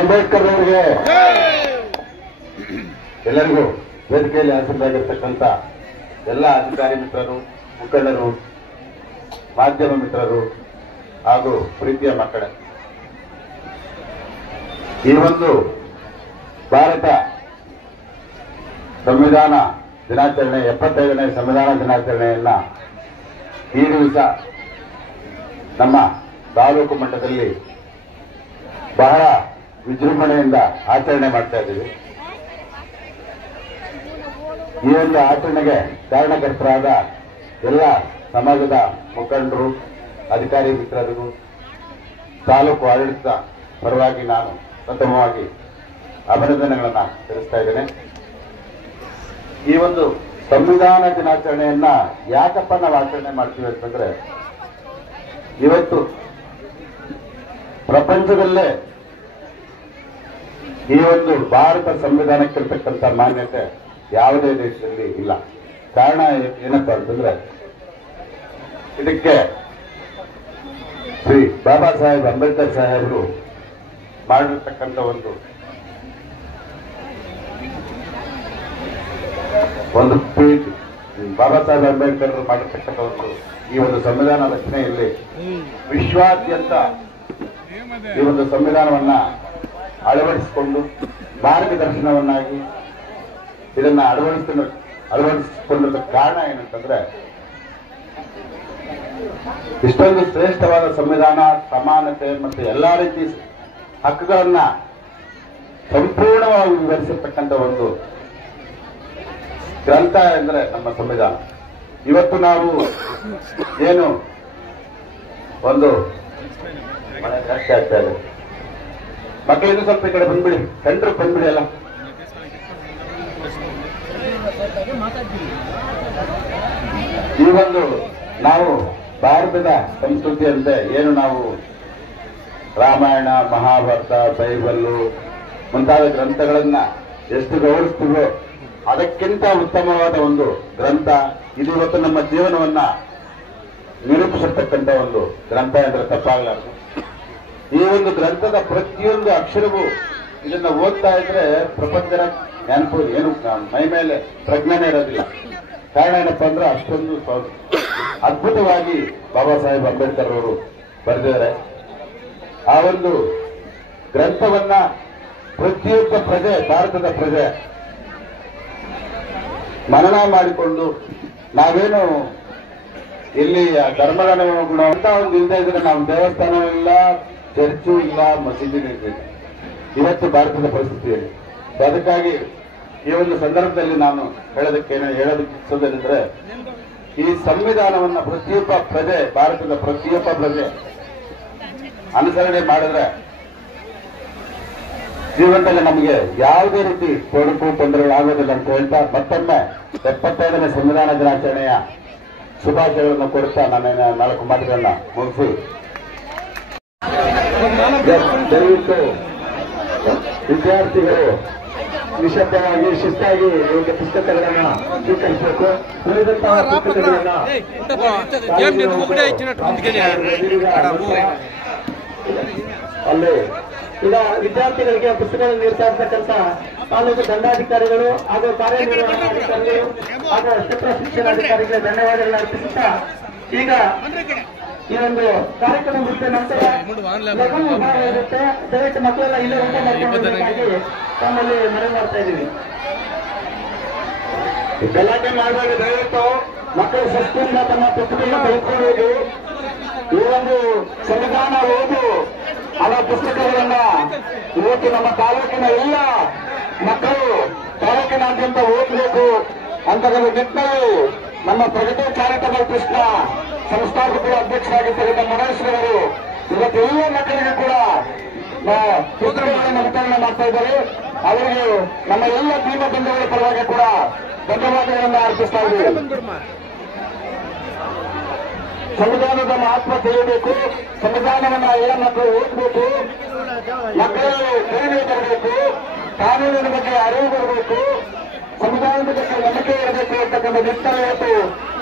ಅಂಬೇಡ್ಕರ್ ಅವರಿಗೆ ಎಲ್ಲರಿಗೂ ವೇದಿಕೆಯಲ್ಲಿ ಆಸೀನರಾಗಿರ್ತಕ್ಕಂಥ ಎಲ್ಲ ಅಧಿಕಾರಿ ಮಿತ್ರರು, ಮುಖಂಡರು, ಮಾಧ್ಯಮ ಮಿತ್ರರು ಹಾಗೂ ಪ್ರೀತಿಯ ಮಕ್ಕಳೇ, ಈ ಒಂದು ಭಾರತ ಸಂವಿಧಾನ ದಿನಾಚರಣೆ 75ನೇ ಸಂವಿಧಾನ ದಿನಾಚರಣೆಯನ್ನ ಈ ದಿವಸ ನಮ್ಮ ತಾಲೂಕು ಮಟ್ಟದಲ್ಲಿ ಬಹಳ ವಿಜೃಂಭಣೆಯಿಂದ ಆಚರಣೆ ಮಾಡ್ತಾ ಇದ್ದೀವಿ. ಈ ಒಂದು ಆಚರಣೆಗೆ ಕಾರಣಕರ್ತರಾದ ಎಲ್ಲ ಸಮಾಜದ ಮುಖಂಡರು, ಅಧಿಕಾರಿ ಮಿತ್ರರಿಗೂ ತಾಲೂಕು ಆಡಳಿತ ಪರವಾಗಿ ನಾನು ಪ್ರಥಮವಾಗಿ ಅಭಿನಂದನೆಗಳನ್ನು ತಿಳಿಸ್ತಾ ಇದ್ದೇನೆ. ಈ ಒಂದು ಸಂವಿಧಾನ ದಿನಾಚರಣೆಯನ್ನ ಯಾಕಪ್ಪ ನಾವು ಆಚರಣೆ ಮಾಡ್ತೀವಿ ಅಂತಂದ್ರೆ, ಇವತ್ತು ಪ್ರಪಂಚದಲ್ಲೇ ಈ ಒಂದು ಭಾರತ ಸಂವಿಧಾನಕ್ಕಿರ್ತಕ್ಕಂಥ ಮಾನ್ಯತೆ ಯಾವುದೇ ದೇಶದಲ್ಲಿ ಇಲ್ಲ. ಕಾರಣ ಏನಪ್ಪಾ ಅಂತಂದ್ರೆ, ಇದಕ್ಕೆ ಶ್ರೀ ಬಾಬಾ ಸಾಹೇಬ್ ಅಂಬೇಡ್ಕರ್ ಸಾಹೇಬರು ಮಾಡಿರ್ತಕ್ಕಂಥ ಒಂದು ಬಾಬಾ ಸಾಹೇಬ್ ಅಂಬೇಡ್ಕರ್ ಮಾಡಿರ್ತಕ್ಕಂಥ ಈ ಒಂದು ಸಂವಿಧಾನ ರಚನೆಯಲ್ಲಿ ವಿಶ್ವಾದ್ಯಂತ ಈ ಒಂದು ಸಂವಿಧಾನವನ್ನ ಅಳವಡಿಸಿಕೊಂಡು ಮಾರ್ಗದರ್ಶನವನ್ನಾಗಿ ಇದನ್ನ ಅಳವಡಿಸಿಕೊಂಡಿದ್ದ ಕಾರಣ ಏನಂತಂದ್ರೆ, ಇಷ್ಟೊಂದು ಶ್ರೇಷ್ಠವಾದ ಸಂವಿಧಾನ, ಸಮಾನತೆ ಮತ್ತು ಎಲ್ಲಾ ರೀತಿ ಹಕ್ಕುಗಳನ್ನ ಸಂಪೂರ್ಣವಾಗಿ ವಿವರಿಸಿರ್ತಕ್ಕಂಥ ಒಂದು ಗ್ರಂಥ ಎಂದ್ರೆ ನಮ್ಮ ಸಂವಿಧಾನ. ಇವತ್ತು ನಾವು ಏನು ಒಂದು ಜಾಸ್ತಿ ಆಗ್ತಾ ಇದೆ, ಮಕ್ಕಳಿಂದ ಸ್ವಲ್ಪ ಈ ಕಡೆ ಬಂದ್ಬಿಡಿ, ಸೆಂಟ್ರ್ ಬಂದ್ಬಿಡಿ ಎಲ್ಲ. ಈ ಒಂದು ನಾವು ಭಾರತದ ಸಂಸ್ಕೃತಿಯಂತೆ ಏನು ನಾವು ರಾಮಾಯಣ, ಮಹಾಭಾರತ, ಬೈಬಲ್ಲು ಮುಂತಾದ ಗ್ರಂಥಗಳನ್ನ ಎಷ್ಟು ಗೌರವಿಸ್ತೀವೋ ಅದಕ್ಕಿಂತ ಉತ್ತಮವಾದ ಒಂದು ಗ್ರಂಥ ಇದು. ಇವತ್ತು ನಮ್ಮ ಜೀವನವನ್ನ ನಿರೂಪಿಸತಕ್ಕಂಥ ಒಂದು ಗ್ರಂಥ ಎಂದ್ರೆ ತಪ್ಪಾಗಲಾರದು. ಈ ಒಂದು ಗ್ರಂಥದ ಪ್ರತಿಯೊಂದು ಅಕ್ಷರವೂ ಇದನ್ನ ಓದ್ತಾ ಇದ್ರೆ ಪ್ರಪಂಚದ ನೆನಪು ಏನು ಮೈ ಮೇಲೆ ಪ್ರಜ್ಞಾನ ಇರೋದಿಲ್ಲ. ಕಾರಣ ಏನಪ್ಪಾ ಅಂದ್ರೆ ಅಷ್ಟೊಂದು ಅದ್ಭುತವಾಗಿ ಬಾಬಾ ಸಾಹೇಬ್ ಅಂಬೇಡ್ಕರ್ ಅವರು ಬರೆದಿದ್ದಾರೆ. ಆ ಒಂದು ಗ್ರಂಥವನ್ನ ಪ್ರತಿಯೊಬ್ಬ ಪ್ರಜೆ, ಭಾರತದ ಪ್ರಜೆ ಮನನ ಮಾಡಿಕೊಂಡು, ನಾವೇನು ಇಲ್ಲಿ ಧರ್ಮಗಳ ಅಂತ ಒಂದು ಇಲ್ಲದೆ ಇದ್ರೆ ನಮ್ಮ ದೇವಸ್ಥಾನವೂ ಇಲ್ಲ, ಚರ್ಚು ಇಲ್ಲ, ಮಸೀದಿನೂ ಇಲ್ಲ ಇವತ್ತು ಭಾರತದ ಪರಿಸ್ಥಿತಿಯಲ್ಲಿ. ಅದಕ್ಕಾಗಿ ಈ ಒಂದು ಸಂದರ್ಭದಲ್ಲಿ ನಾನು ಹೇಳೋದಕ್ಕೆ ಇಷ್ಟೋದೇನೆಂದ್ರೆ, ಈ ಸಂವಿಧಾನವನ್ನ ಪ್ರತಿಯೊಬ್ಬ ಪ್ರಜೆ, ಭಾರತದ ಪ್ರತಿಯೊಬ್ಬ ಪ್ರಜೆ ಅನುಸರಣೆ ಮಾಡಿದ್ರೆ ಜೀವನದಲ್ಲಿ ನಮಗೆ ಯಾವುದೇ ರೀತಿ ತೊಡಕು ತೊಂದರೆಗಳಾಗೋದಿಲ್ಲ ಅಂತ ಹೇಳ್ತಾ ಮತ್ತೊಮ್ಮೆ 75ನೇ ಸಂವಿಧಾನ ದಿನಾಚರಣೆಯ ಶುಭಾಶಯಗಳನ್ನು ಕೊಡುತ್ತಾ ನನ್ನ 4 ಮಾತುಗಳನ್ನ ಮುಗಿಸಿ, ದಯವಿಟ್ಟು ವಿದ್ಯಾರ್ಥಿಗಳು ನಿಶಬ್ದವಾಗಿ ಶಿಸ್ತಾಗಿ ಇವಾಗ ಪುಸ್ತಕಗಳನ್ನ ಸ್ವೀಕರಿಸಬೇಕು. ಉಳಿದಂತಹ ಪುಸ್ತಕಗಳನ್ನ ಅಲ್ಲಿ ಈಗ ವಿದ್ಯಾರ್ಥಿಗಳಿಗೆ ಪುಸ್ತಕಗಳನ್ನು ನೀಡ್ತಾ ಇರ್ತಕ್ಕಂಥ ತಾಲೂಕು ದಂಡಾಧಿಕಾರಿಗಳು ಹಾಗೂ ಕಾರ್ಯನಿರ್ವಹಣಾಧಿಕಾರಿಗಳು ಹಾಗೂ ಕ್ಷೇತ್ರ ಶಿಕ್ಷಣಾಧಿಕಾರಿಗಳಿಗೆ ಧನ್ಯವಾದಗಳನ್ನು ಅರ್ಪಿಸುತ್ತಾ, ಈಗ ಈ ಒಂದು ಕಾರ್ಯಕ್ರಮ ಮುಗಿದ ನಂತರ ಲಘು ವಿಭಾಗ ಇರುತ್ತೆ. ದಯವಿಟ್ಟು ಮಕ್ಕಳೆಲ್ಲ ಇಲ್ಲೇ ಊಟ ಮಾಡ್ಕೊಳ್ಳೋದಕ್ಕಾಗಿ ತಮ್ಮಲ್ಲಿ ಮನವಿ ಮಾಡ್ತಾ ಇದ್ದೀವಿ. ಗಲಾಟೆ ಮಾಡುವಾಗ ದಯವಿಟ್ಟು ಮಕ್ಕಳು ಶಿಸ್ತಿನಿಂದ ತಮ್ಮ ಪುಸ್ತಕವನ್ನು ತೆಗೆದುಕೊಳ್ಳುವುದು. ಈ ಒಂದು ಸಂವಿಧಾನ ಓದು ಹಲವು ಪುಸ್ತಕಗಳನ್ನ ಇವತ್ತು ನಮ್ಮ ತಾಲೂಕಿನ ಎಲ್ಲ ಮಕ್ಕಳು ತಾಲೂಕಿನಾದ್ಯಂತ ಓದಬೇಕು ಅಂತ ನಿಟ್ಟಿನಲ್ಲಿ ನಮ್ಮ ಪ್ರಗತಿ ಚಾರಿಟಬಲ್ ಟ್ರಸ್ಟ್ ನ ಸಂಸ್ಥಾಪಕರು, ಅಧ್ಯಕ್ಷರಾಗಿರ್ತಕ್ಕಂಥ ಮಹೇಶ್ವರವರು ಇವತ್ತು ಎಲ್ಲ ಮಕ್ಕಳಿಗೂ ಕೂಡ ಪುಸ್ತಕಗಳನ್ನು ವಿತರಣೆ ಮಾಡ್ತಾ ಇದ್ದಾರೆ. ಅವರಿಗೆ ನಮ್ಮ ಎಲ್ಲ ದೀನ ಬಂಧುಗಳ ಪರವಾಗಿ ಕೂಡ ಧನ್ಯವಾದಗಳನ್ನು ಅರ್ಪಿಸ್ತಾ ಇದ್ದೀವಿ. ಸಂವಿಧಾನದ ಮಹತ್ವ ತಿಳಿಯಬೇಕು, ಸಂವಿಧಾನವನ್ನ ಎಲ್ಲ ಮಕ್ಕಳು ಓದಬೇಕು, ಮಕ್ಕಳಲ್ಲಿ ತಿಳಿದೇ ಬರಬೇಕು. ಕಾನೂನಿನ ಬಗ್ಗೆ ಅರಿವು ಬರಬೇಕು, ಸಂವಿಧಾನದ ಬಗ್ಗೆ ನಂಬಿಕೆ ಇರಬೇಕು ಅಂತಕ್ಕಂಥ ನಿಟ್ಟಿನಲ್ಲಿ ಇವತ್ತು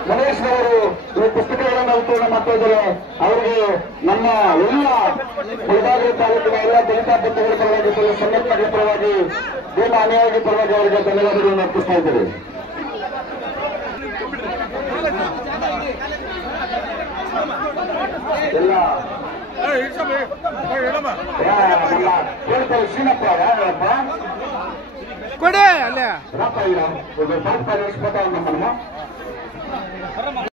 ಗಣೇಶ್ ಅವರು ಈ ಪುಸ್ತಕಗಳನ್ನು ವಿತರಣೆ ಮಾಡ್ತಾ ಇದ್ದಾರೆ. ಅವರಿಗೆ ನಮ್ಮ ಎಲ್ಲ ಬೆಳಗಾವಿ ತಾಲೂಕಿನ ಎಲ್ಲ ದಲಿತ ಬಂಧುಗಳ ಪರವಾಗಿ, ಸಂಘಟನೆಗಳ ಪರವಾಗಿ, ಭೀಮ ಅನುಯಾಯಿ ಪರವಾಗಿ ಅವರಿಗೆ ಧನ್ಯವಾದಗಳನ್ನು ಅರ್ಪಿಸ್ತಾ ಇದ್ದೇವೆ. ಎಲ್ಲ ಹೇಳ್ತಾರೆ ಶ್ರೀನಪ್ಪ ಯಾರಪ್ಪ ಕೊಡೆ ಅಲ್ಲೇ ರಪ್ಪ ಇಲ್ಲ